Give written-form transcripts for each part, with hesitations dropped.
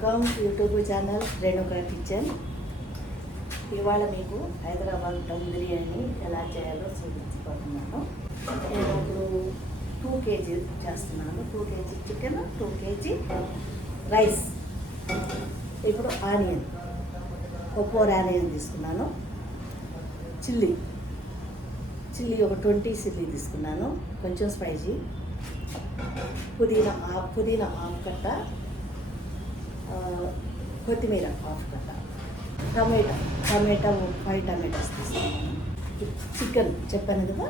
Welcome YouTube channel Renuka kitchen. ఇవాళ మీకు హైదరాబాద్ దమ్ బిర్యానీ ఎలా చేయాలో చూపించుకుంటున్నాను. నేను ఇప్పుడు 2 kg చేస్తున్నాను. 2 kg చికెన్, 2 kg రైస్. ఇప్పుడు ఆనియన్, ఒక 4 ఆనియన్ తీసుకున్నాను. చిల్లీ ఒక 20 చిల్లీ తీసుకున్నాను, కొంచెం స్పైసీ. పుదీనా హాఫ్ కట్ట, కొత్తిమీర హాఫ్ కట్ట, టమాటా 5 టమాటాస్ తీసుకున్నాను. చికెన్ చెప్పాను కదా,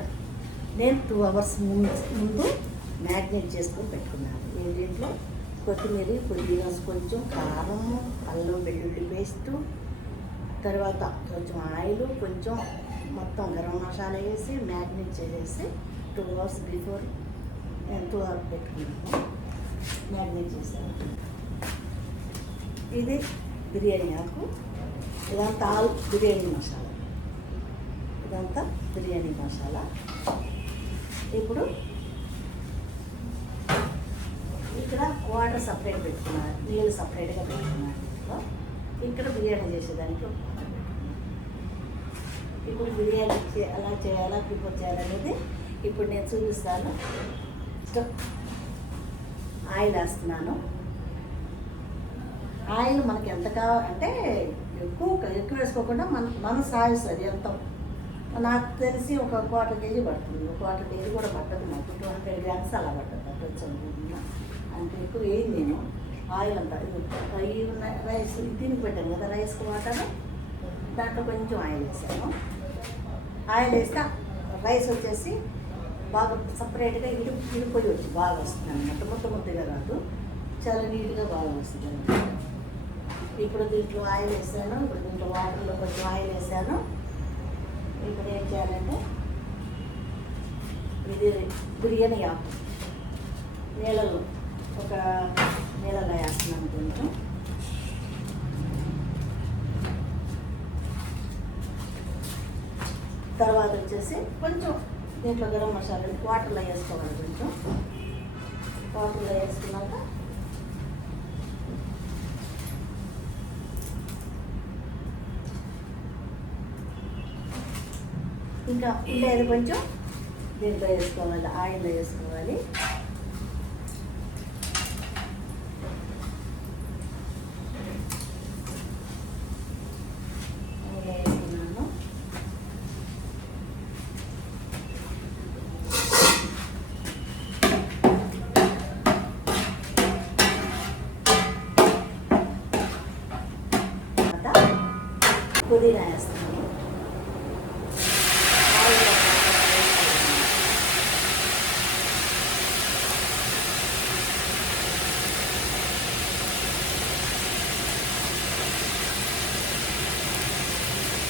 నేను 2 hours ముందు మ్యారినేట్ చేసుకొని పెట్టుకున్నాను. దీంట్లో కొత్తిమీర, పుదీనా, కొంచెం కారం, అల్లం వెల్లుల్లి పేస్టు, తర్వాత కొంచెం ఆయిల్, కొంచెం మొత్తం గరం మసాలా వేసి మ్యారినేట్ చేసేసి 2 hours బిఫోర్ నేను 2 hours పెట్టుకున్నాను, మ్యారినేట్ చేశాను. ఇది బిర్యానీ ఆకు, ఇదంతా బిర్యానీ మసాలా. ఇప్పుడు ఇక్కడ వాటర్ సపరేట్ పెట్టుకున్నాను, నీళ్ళు సపరేట్గా పెట్టుకున్నాను. ఇక్కడ బిర్యానీ చేసేదానికి ఇప్పుడు బిర్యానీ ఎలా చేయాలా, ప్రిపేర్ చేయాలనేది ఇప్పుడు నేను చూపిస్తాను. ఆయిల్ వేస్తున్నాను. ఆయిల్ మనకి ఎంత కావాలంటే ఎక్కువ వేసుకోకుండా మన సాయిస్ అది ఎంత. నాకు తెలిసి ఒక 1/4 kg పడుతుంది. 1/4 kg కూడా పట్టదు, నాకు 200 grams అలా పట్టదు. అంత ఎక్కువ వేయండి నేను ఆయిల్ అంతా. ఈ రైస్ దీనికి పెట్టాను కదా, రైస్కి వాటర్, దాంట్లో కొంచెం ఆయిల్ వేసాను. ఆయిల్ వేస్తే రైస్ వచ్చేసి బాగా సపరేట్గా ఇడిపోయి వచ్చి బాగా వస్తుంది అన్నమాట. ముద్దగా రాదు, చాలా నీట్గా బాగా వస్తుంది. ఇప్పుడు దీంట్లో ఆయిల్ వేసాను. ఇప్పుడు దీంట్లో వాటర్లో కొంచెం ఆయిల్ వేసాను. ఇప్పుడు ఏం చేయాలంటే ఇది బిర్యానీ ఆకు నీళ్ళలో వేస్తున్నాను కొంచెం. తర్వాత వచ్చేసి కొంచెం దీంట్లో గరం మసాలా వాటర్లో వేసుకోవాలి. కొంచెం వాటర్లో వేసుకున్నాక ఇంకా ఉండేది కొంచెం దీంట్లో వేసుకోవాలి, ఆయిల్లో వేసుకోవాలి. వేసుకున్నాను. పుదీనా వేస్తున్నాను.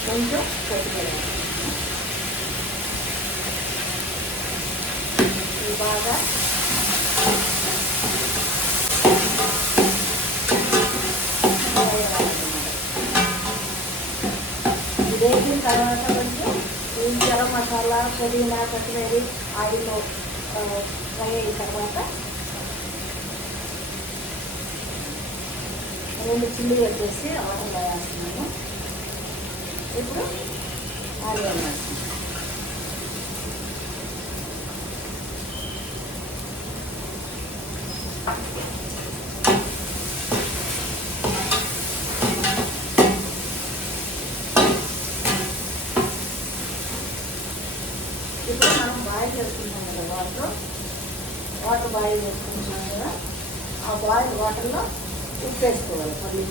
కొంచెం కొత్తిమీర బాగా వేగిన తర్వాత కొంచెం గరం మసాలా, పుదీనా, కొత్తిమీర ఆయిల్లో ఫ్రై అయిన తర్వాత 2 చిల్లీ వచ్చేసి ఆయిల్లో వేస్తున్నాను. ఇప్పుడు ఆనియన్ వేస్తున్నాను. ఇప్పుడు మనం బాయిల్ చేసుకుంటాం కదా, వాటర్ బాయిల్ చేసుకుంటున్నాం కదా, ఆ బాయిల్ వాటర్లో ఉప్పు వేసుకోవాలి. మళ్ళీ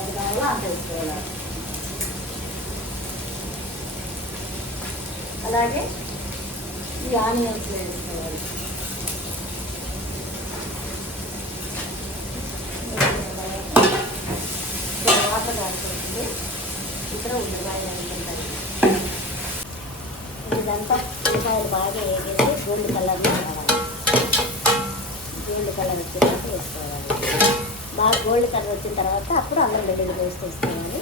అది కావాలో అంత వేసుకోవాలి. అలాగే ఈ ఆనియన్స్ వేసుకోవాలి. వాటర్ కాస్తుంది. ఇక్కడ ఉల్లిపాయలు అనుకుంటారు. ఇదంతా ఉల్లిపాయలు బాగా వేగేసి గోల్డ్ కలర్లో కావాలి. గోల్డ్ కలర్ వచ్చేటట్టు వేసుకోవాలి. బాగా గోల్డ్ కలర్ వచ్చిన తర్వాత అప్పుడు అల్లం వెల్లుల్లి పేస్ట్ వేసుకోవాలి.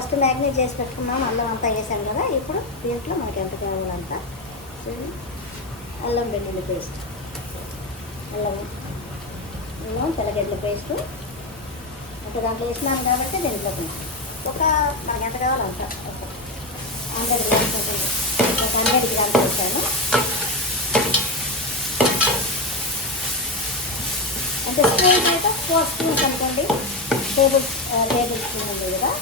ఫస్ట్ మ్యాగ్నేట్ చేసి పెట్టుకున్నాం, అల్లం అంతా వేసాం కదా. ఇప్పుడు దీంట్లో మనకి ఎంత కావాలంత అల్లం వెల్లుల్లి పేస్ట్, అల్లం తెల్లగడ్డల పేస్టు ఒక దాంట్లో వేసినాను కాబట్టి దీంట్లో ఒక మనకి ఎంత కావాలంత ఒక 100 గ్రామ్స్ ఉంటుంది, ఒక 100 గ్రామ్స్ వేసాను. అంటే స్పూన్స్ అయితే 4 స్పూన్స్ అనుకోండి. టేబుల్ స్పూన్ ఉంది కదా,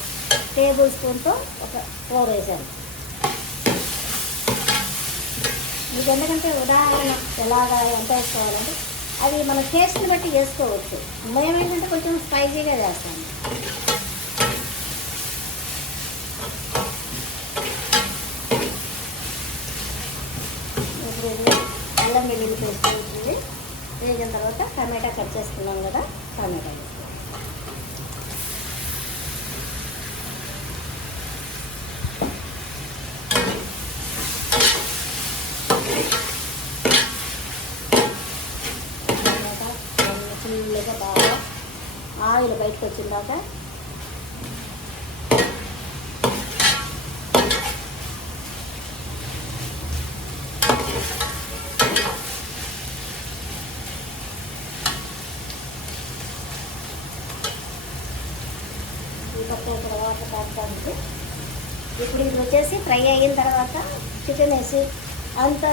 టేబుల్ స్పూన్తో ఒక 4 వేసాను. మీకు ఎందుకంటే ఉదాహరణ ఎలాగా ఎంత వేసుకోవాలంటే అది మన టేస్ట్ని బట్టి వేసుకోవచ్చు. మేమేంటంటే కొంచెం స్పైసీగా చేస్తాము. ఇప్పుడు అల్లం వెల్లుల్లి పేస్ట్ వేస్తుంది. వేగిన తర్వాత టమాటా కట్ చేసుకున్నాం కదా, టమాటా వేస్తాం. ఫుల్గా బాగా ఆయిల్ బయటకు వచ్చిందాక తర్వాత కాస్తానికి. ఇప్పుడు ఇది వచ్చేసి ఫ్రై అయిన తర్వాత చికెన్ వేసి అంత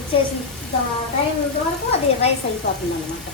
ఇచ్చేసి టైం వరకు అది రైస్ అయిపోతుంది అన్నమాట.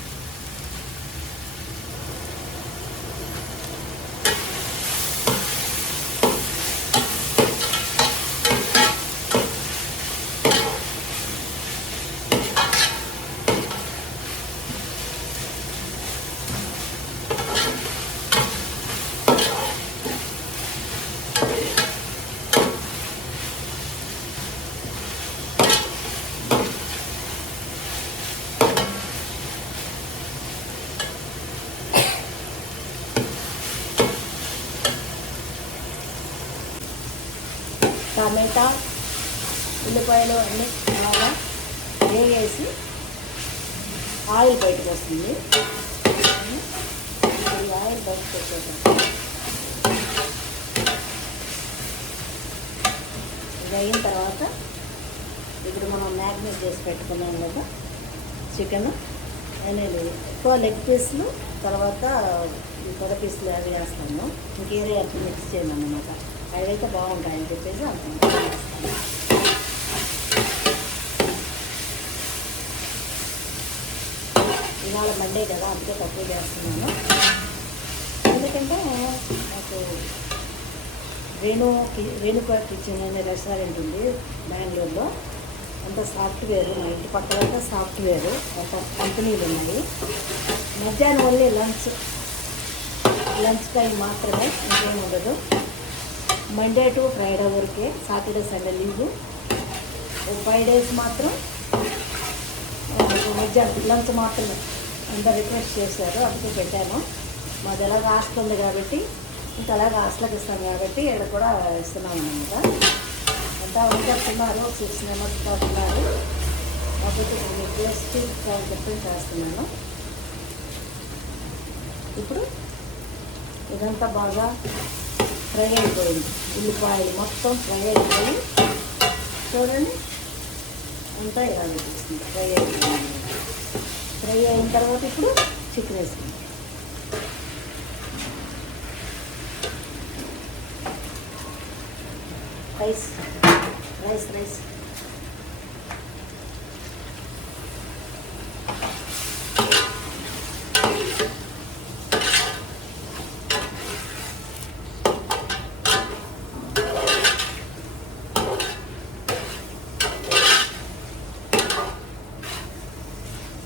టమాటా ఉల్లిపాయలు అన్నీ బాగా వేసి ఆయిల్ బయటకు వస్తుంది. ఈ ఆయిల్ బయటకు వచ్చేసాం. ఇది అయిన తర్వాత ఇప్పుడు మనం మ్యాగ్నేట్ చేసి పెట్టుకున్నాం కదా చికెన్ అనేది ఎక్కువ లెగ్ పీస్లు, తర్వాత ఈ పొద పీస్లు అవి వేస్తాము. ఇంకేరే అట్లా మిక్స్ చేయను అన్నమాట. అవైతే బాగుంటాయని చెప్పేసి అనుకుంటున్నాను. ఇవాళ మండే కదా, అందుకే తక్కువ చేస్తున్నాను. ఎందుకంటే నాకు రేణుకా కిచెన్ అనే రెస్టారెంట్ ఉంది బెంగళూరులో. అంత సాఫ్ట్వేర్, మా ఇంటి పక్కలంతా సాఫ్ట్వేర్ ఒక కంపెనీలు ఉన్నాయి. మధ్యాహ్నం వల్లే లంచ్ టైం మాత్రమే, ఇంకేం ఉండదు. మండే టు ఫ్రైడే వరకే, సాటర్డే సండే లీవు. 5 days మాత్రం మధ్యాహ్నం లంచ్ మాత్రమే. అందరు రిక్వెస్ట్ చేశారు, అందుకే పెట్టాను. మాది ఎలాగ హాస్టల్ ఉంది కాబట్టి, ఇంకా అలాగే హాస్టల్కి ఇస్తాం కాబట్టి ఇక్కడ కూడా ఇస్తున్నాం అన్నమాట. అంతా వండుతున్నారు, 6 members ఉన్నారు. కాబట్టి మీకు టేస్ట్ చెప్పి చేస్తున్నాను. ఇప్పుడు ఇదంతా బాగా ఫ్రై అయిపోయింది. ఉల్లిపాయలు మొత్తం ఫ్రై అయిపోయి చూడండి అంతా ఇలా అనిపిస్తుంది. ఫ్రై అయిపోయింది. ఫ్రై అయిన తర్వాత ఇప్పుడు చికెన్ వేసుకుంటాం. రైస్ రైస్ రైస్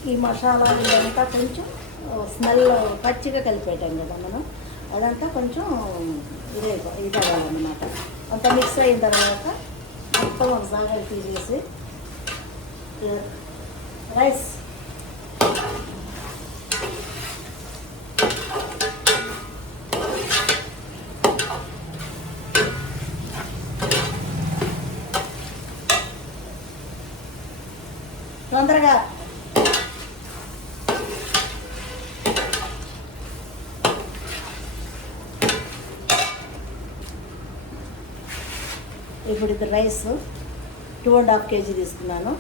ఈ మసాలా ఇదంతా కొంచెం స్మెల్ పచ్చిగా కలిపేటాం కదా మనం, అదంతా కొంచెం ఇదవ్వాలన్నమాట. అంతా మిక్స్ అయిన తర్వాత మొత్తం ఒకసారి తీసేసి రైస్ తొందరగా ఇప్పుడు ఇది రైస్ 2.5 kg తీసుకున్నాను.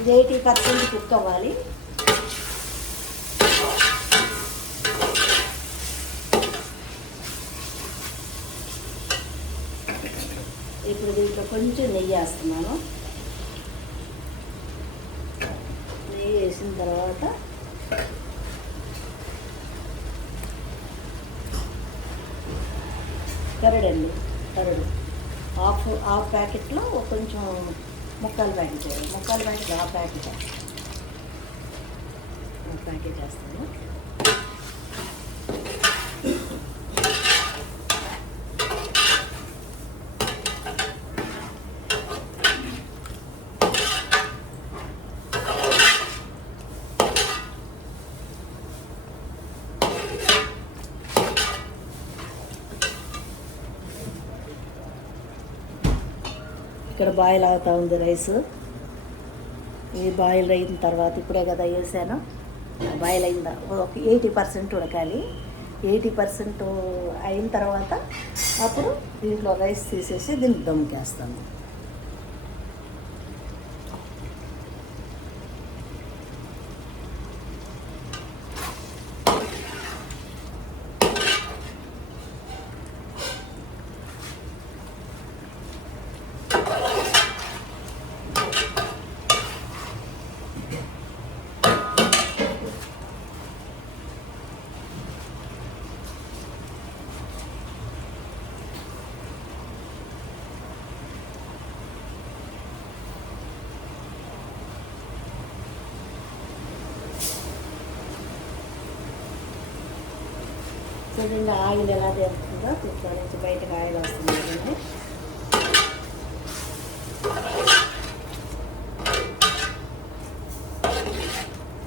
ఇది 80% కుక్ అవ్వాలి. ఇప్పుడు దీంట్లో కొంచెం నెయ్యి వేస్తున్నాను. నెయ్యి వేసిన తర్వాత కరడండి, కరడు హాఫ్ ప్యాకెట్లో కొంచెం ముక్కాలు ప్యాకెట్ హాఫ్ ప్యాకెట్ వేస్తాను. ఇక్కడ బాయిల్ అవుతూ ఉంది రైస్. ఇది బాయిల్ అయిన తర్వాత ఇప్పుడే కదా వేసాను, బాయిల్ అయిందా ఒక 80% ఉడకాలి. 80% అయిన తర్వాత అప్పుడు దీంట్లో రైస్ తీసేసి దీన్ని దమ్ముకేస్తాను. చూడండి ఆయిల్ ఎలా తేలుతుందో, దీంట్లో నుంచి బయటకు ఆయిల్ వస్తుంది కదండి.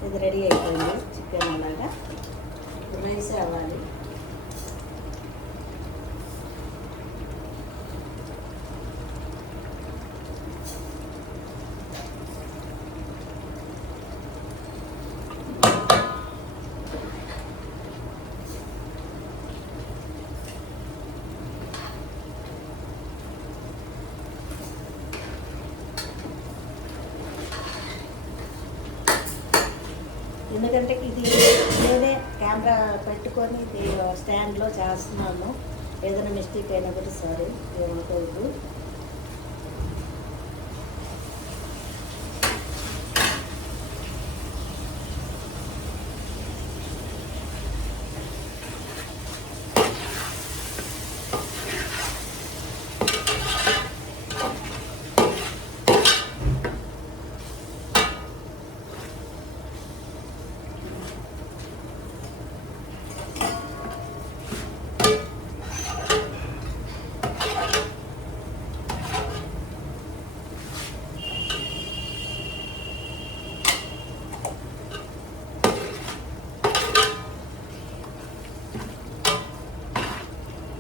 ఇది రెడీ అయిపోయింది చికెన్ అలాగా. రైస్ అవ్వాలి. ఎందుకంటే ఇది నేనే కెమెరా పెట్టుకొని స్టాండ్లో చేస్తున్నాను. ఏదైనా మిస్టేక్ అయినా కూడా సారీ, ఏమనుకోవద్దు.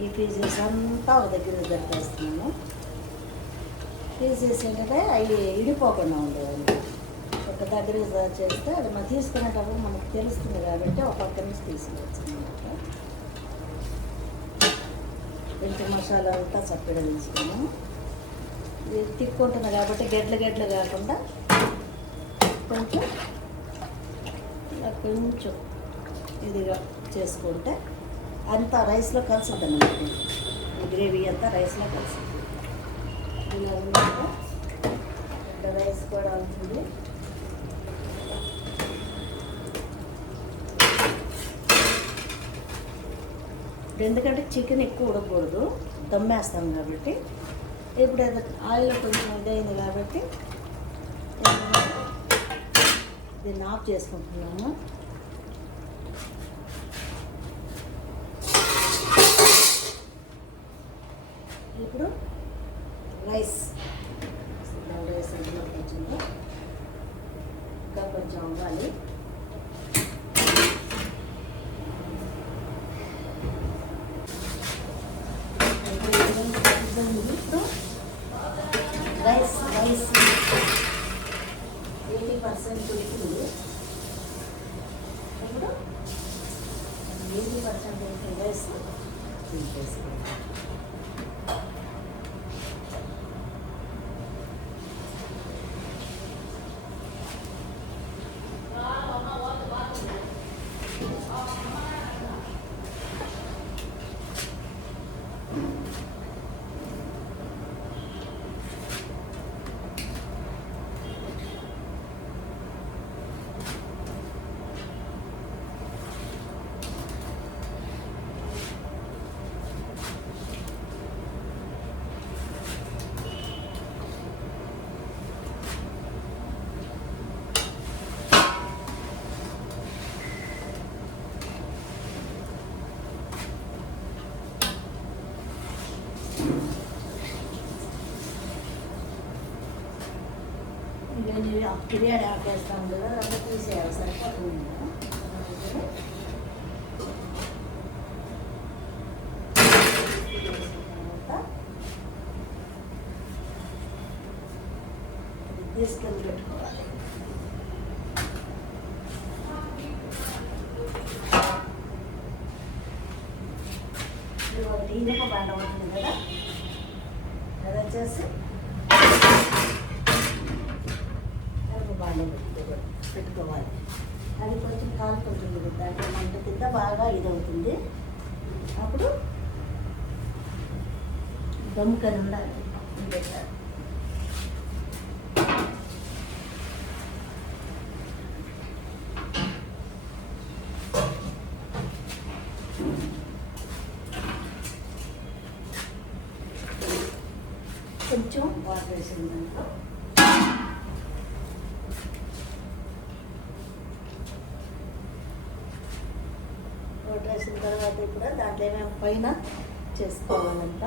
ఈ పీసెస్ అంతా ఒక దగ్గర జరిపేస్తున్నాను. పీసెస్ ఏంటంటే అవి ఇడిపోకుండా ఉండేది. ఒక దగ్గర చేస్తే అది మనం తీసుకునేటప్పుడు మనకు తెలుస్తుంది కాబట్టి ఒక పక్క నుంచి తీసుకోవచ్చు అన్నమాట. కొంచెం మసాలా అంతా చక్కగా తీసుకున్నాము. ఇది తిక్కుంటుంది కాబట్టి గెడ్లు కాకుండా కొంచెం కొంచెం ఇదిగా చేసుకుంటే అంతా రైస్లో కలుసుద్ది అన్నమాట. ఈ గ్రేవీ అంతా రైస్లో కలుసుద్ది. ఇలా రైస్ కూడా అవుతుంది. ఎందుకంటే చికెన్ ఎక్కువ ఉడకకూడదు, దమ్మేస్తాం కాబట్టి. ఇప్పుడు ఆయిల్లో కొంచెం ఇదైంది కాబట్టి దీన్ని ఆఫ్ చేసుకుంటున్నాము. ఇప్పుడు రైస్ అందులో కొంచెం ఇంకా కొంచెం అవ్వాలి. రైస్ 80% ఉడికింది. ఇప్పుడు 80% ఉడికిన రైస్ తీసేసుకోవాలి. బిర్యానీ ఆపేస్తాం కదా, అలా తీసేయాలి. సరిపోతుంది. తీసుకెళ్ళి పెట్టుకోవాలి. ఇది ఒకటి ఇనుప బండ ఉంటుంది కదా, అది వచ్చేసి బాగా పెట్టుకోవాలి. అది కొంచెం కాలుతుంటుంది, దాంట్లో మంట కింద బాగా ఇదవుతుంది. అప్పుడు దమ్ముకని ఉండాలి. కొంచెం వాటర్ వేసిన దాంట్లో వేసిన తర్వాత కూడా దాంట్లో ఏమేమి పైన చేసుకోవాలంట.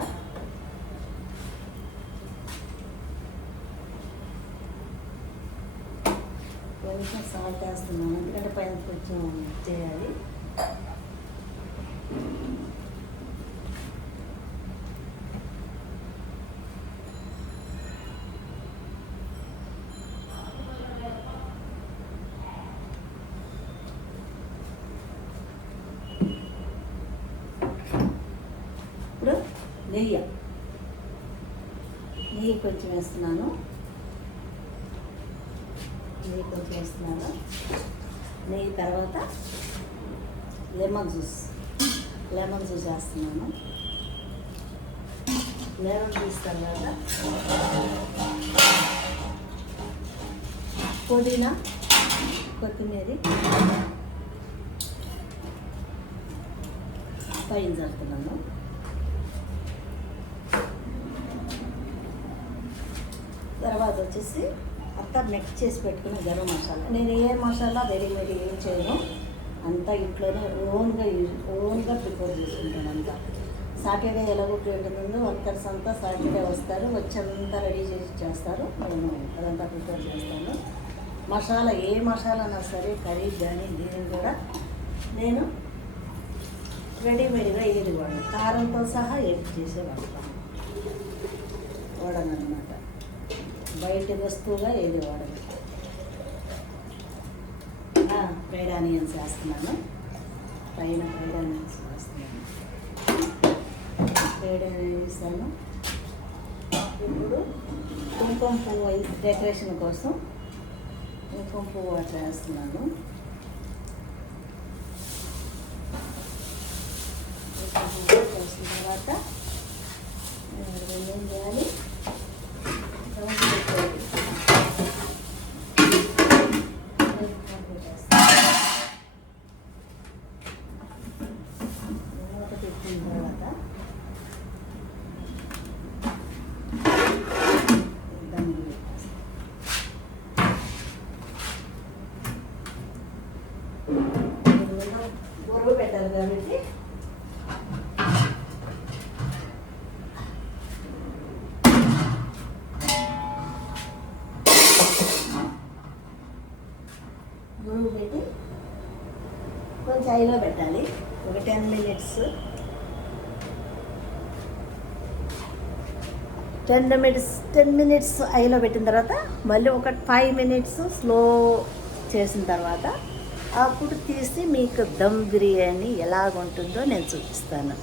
కొంచెం సాల్ట్ వేస్తున్నాను, ఎందుకంటే పైన కొంచెం చేయాలి. నెయ్యి కొంచెం వేస్తున్నాను. నెయ్యి తర్వాత లెమన్ జ్యూస్ వేస్తున్నాను. లెమన్ జ్యూస్ తర్వాత పుదీనా, కొత్తిమీర పైన జరుపుతున్నాను. తర్వాత వచ్చేసి అంతా మిక్స్ చేసి పెట్టుకుని గరం మసాలా. నేను ఏ మసాలా రెడీమేడ్ ఏం చేయను, అంతా ఇంట్లోనే ఓన్గా ప్రిపేర్ చేసుకుంటాను. అంతా సాటర్డే ఎలాగో ఉంటుందో వర్కర్స్ అంతా సాటర్డే వస్తారు, వచ్చి అంతా రెడీ చేసి చేస్తారు. నేను అదంతా ప్రిపేర్ చేస్తాను. మసాలా ఏ మసాలానా సరే, కర్రీ కానీ దీన్ని కూడా నేను రెడీమేడ్గా ఏది వాడను, కారంతో సహా ఏది చేసే వాడను అన్నమాట. బయట వస్తువుగా ఏది వాడదు. ఫ్రైడ్ ఆనియన్స్ వేస్తున్నాను, పైన ఫ్రైడ్ ఆనియన్స్ వేస్తున్నాను. ఫ్రైడ్ ఆనియన్స్ వేస్తాను. ఇప్పుడు కుంకుమ పువ్వు డెకరేషన్ కోసం కుంకుమ పువ్వు అట్లా వేస్తున్నాను. వేసిన తర్వాత ఏం చేయాలి, బొరుగు పెట్టాలి కాబట్టి బొరుగు పెట్టి కొంచెం హైలో పెట్టాలి. ఒక 10 minutes 10 మినిట్స్ ఐలో పెట్టిన తర్వాత మళ్ళీ ఒక 5 మినిట్స్ స్లో చేసిన తర్వాత అప్పుడు తీసి మీకు దమ్ బిర్యానీ ఎలాగుంటుందో నేను చూపిస్తాను.